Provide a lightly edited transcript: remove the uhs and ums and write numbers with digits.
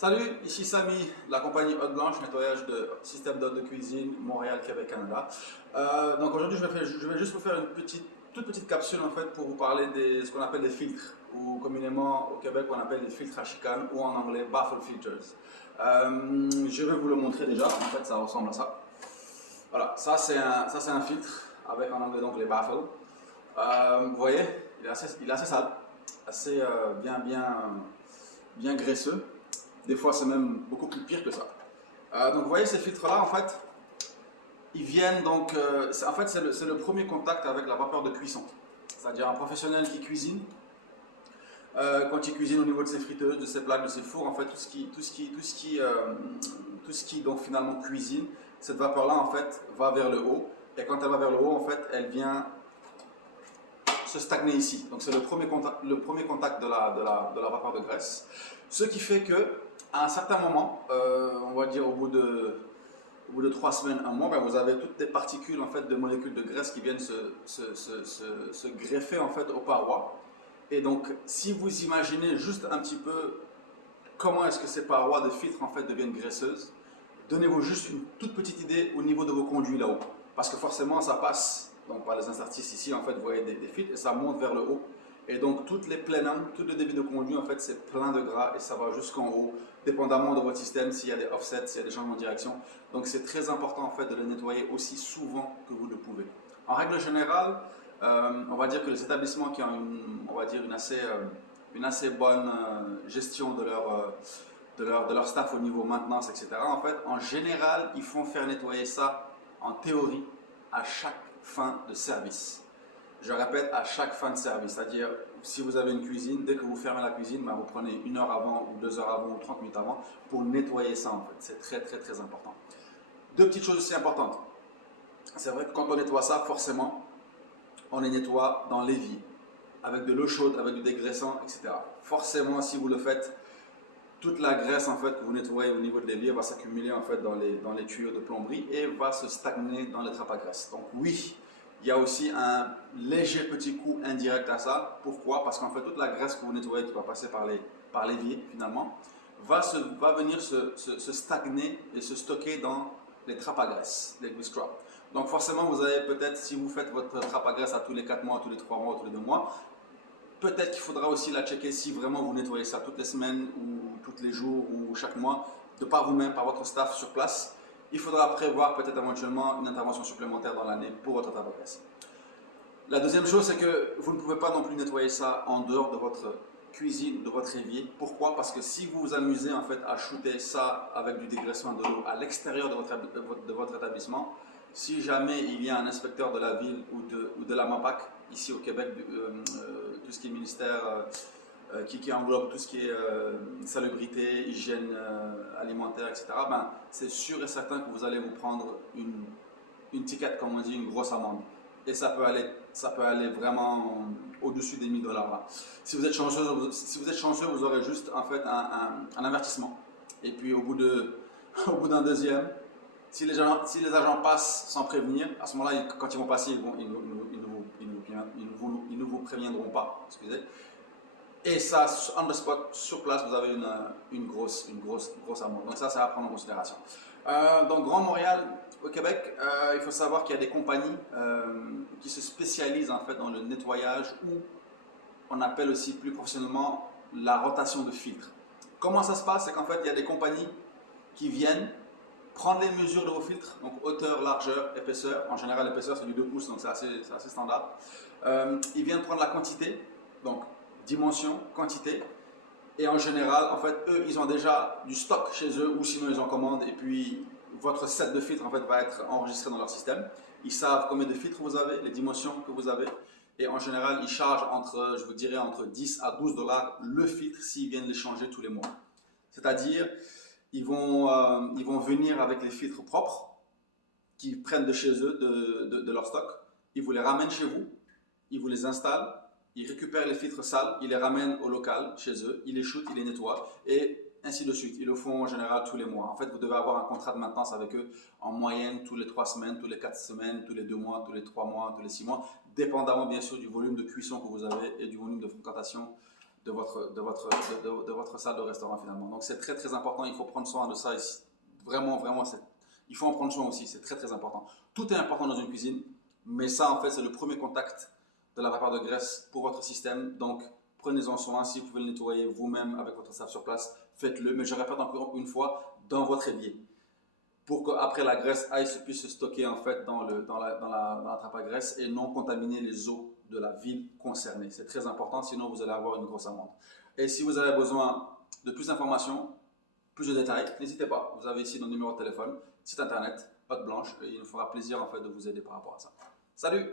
Salut, ici Samy, de la compagnie Haute Blanche, nettoyage de système d'eau de cuisine, Montréal, Québec, Canada. Donc aujourd'hui, je vais juste vous faire toute petite capsule en fait pour vous parler de ce qu'on appelle des filtres, ou communément au Québec on appelle les filtres à chicane, ou en anglais baffle filters. Je vais vous le montrer déjà, en fait ça ressemble à ça. Voilà, ça c'est un filtre avec en anglais donc les baffles. Vous voyez, il est assez sale, assez bien graisseux. Des fois, c'est même beaucoup plus pire que ça. Donc, vous voyez, ces filtres-là, en fait, ils viennent donc. En fait, c'est le premier contact avec la vapeur de cuisson. C'est-à-dire un professionnel qui cuisine, quand il cuisine au niveau de ses friteuses, de ses plaques, de ses fours, en fait, tout ce qui donc finalement cuisine, cette vapeur-là, en fait, va vers le haut. Et quand elle va vers le haut, en fait, elle vient se stagner ici. Donc, c'est le premier contact de la vapeur de graisse. Ce qui fait que à un certain moment, on va dire au bout de 3 semaines, un mois, ben vous avez toutes les particules en fait, de molécules de graisse qui viennent se greffer en fait, aux parois. Et donc, si vous imaginez juste un petit peu comment est-ce que ces parois de filtre en fait, deviennent graisseuses, donnez-vous juste une toute petite idée au niveau de vos conduits là-haut. Parce que forcément, ça passe donc, par les interstices ici, en fait, vous voyez des filtres, et ça monte vers le haut. Et donc, toutes les plénums, tout le débit de conduit, en fait, c'est plein de gras et ça va jusqu'en haut, dépendamment de votre système, s'il y a des offsets, s'il y a des changements de direction. Donc, c'est très important, en fait, de les nettoyer aussi souvent que vous le pouvez. En règle générale, on va dire que les établissements qui ont on va dire une assez bonne gestion de leur staff au niveau maintenance, etc., en fait, en général, ils font faire nettoyer ça, en théorie, à chaque fin de service. Je répète, à chaque fin de service, c'est-à-dire si vous avez une cuisine, dès que vous fermez la cuisine, ben, vous prenez 1 heure avant ou 2 heures avant ou 30 minutes avant pour nettoyer ça en fait. C'est très important. Deux petites choses aussi importantes. C'est vrai que quand on nettoie ça, forcément, on les nettoie dans l'évier, avec de l'eau chaude, avec du dégraissant, etc. Forcément, si vous le faites, toute la graisse en fait, que vous nettoyez au niveau de l'évier va s'accumuler en fait, dans les tuyaux de plomberie et va se stagner dans les trappes à graisse. Donc oui, il y a aussi un léger petit coup indirect à ça. Pourquoi? Parce qu'en fait, toute la graisse que vous nettoyez qui va passer par l'évier finalement, va venir se stagner et se stocker dans les trappes à graisse, les grease traps. Donc forcément, vous avez peut-être, si vous faites votre trappe à graisse à tous les 4 mois, tous les 3 mois, tous les 2 mois, peut-être qu'il faudra aussi la checker si vraiment vous nettoyez ça toutes les semaines ou tous les jours ou chaque mois, de par vous-même, par votre staff sur place. Il faudra prévoir peut-être éventuellement une intervention supplémentaire dans l'année pour votre trappe à graisse. La deuxième chose, c'est que vous ne pouvez pas non plus nettoyer ça en dehors de votre cuisine, de votre évier. Pourquoi? Parce que si vous vous amusez en fait à shooter ça avec du dégraissement de l'eau à l'extérieur de votre établissement, si jamais il y a un inspecteur de la ville ou de la MAPAC, ici au Québec, tout ce qui est ministère, qui englobe tout ce qui est salubrité, hygiène alimentaire, etc., ben, c'est sûr et certain que vous allez vous prendre une ticket, comme on dit, une grosse amende. Et ça peut aller vraiment au-dessus des 1000 $ là. Si vous êtes chanceux, vous aurez juste en fait un avertissement. Et puis au bout d'un deuxième, si les agents passent sans prévenir, à ce moment-là, quand ils vont passer, ils ne vous préviendront pas. Excusez. Et ça, on the spot, sur place, vous avez une grosse amende. Donc ça, c'est à prendre en considération. Donc Grand Montréal, au Québec, il faut savoir qu'il y a des compagnies qui se spécialisent en fait dans le nettoyage ou on appelle aussi plus professionnellement la rotation de filtres. Comment ça se passe? C'est qu'en fait, il y a des compagnies qui viennent prendre les mesures de vos filtres, donc hauteur, largeur, épaisseur. En général, l'épaisseur c'est du 2 pouces, donc c'est assez standard. Ils viennent prendre la quantité, donc dimension, quantité. Et en général, en fait, eux, ils ont déjà du stock chez eux ou sinon ils en commandent et puis votre set de filtres en fait va être enregistré dans leur système. Ils savent combien de filtres vous avez, les dimensions que vous avez et en général, ils chargent je vous dirais, entre 10 à 12 $ le filtre s'ils viennent les changer tous les mois. C'est-à-dire, ils vont venir avec les filtres propres qu'ils prennent de chez eux, de leur stock. Ils vous les ramènent chez vous, ils vous les installent, ils récupèrent les filtres sales, ils les ramènent au local chez eux, ils les shootent, ils les nettoient et ainsi de suite. Ils le font en général tous les mois. En fait, vous devez avoir un contrat de maintenance avec eux en moyenne tous les 3 semaines, tous les 4 semaines, tous les 2 mois, tous les 3 mois, tous les 6 mois, dépendamment bien sûr du volume de cuisson que vous avez et du volume de fréquentation de votre salle de restaurant finalement. Donc c'est très très important, il faut prendre soin de ça ici. Vraiment, vraiment, il faut en prendre soin aussi, c'est très très important. Tout est important dans une cuisine, mais ça en fait c'est le premier contact de la vapeur de graisse pour votre système. Donc prenez-en soin, si vous pouvez le nettoyer vous-même avec votre staff sur place, faites-le. Mais je répète encore une fois, dans votre évier. Pour qu'après la graisse puisse se stocker en fait dans la trappe à graisse et non contaminer les eaux de la ville concernée. C'est très important, sinon vous allez avoir une grosse amende. Et si vous avez besoin de plus d'informations, plus de détails, n'hésitez pas. Vous avez ici nos numéros de téléphone, site internet, Pâte Blanche, et il nous fera plaisir en fait de vous aider par rapport à ça. Salut!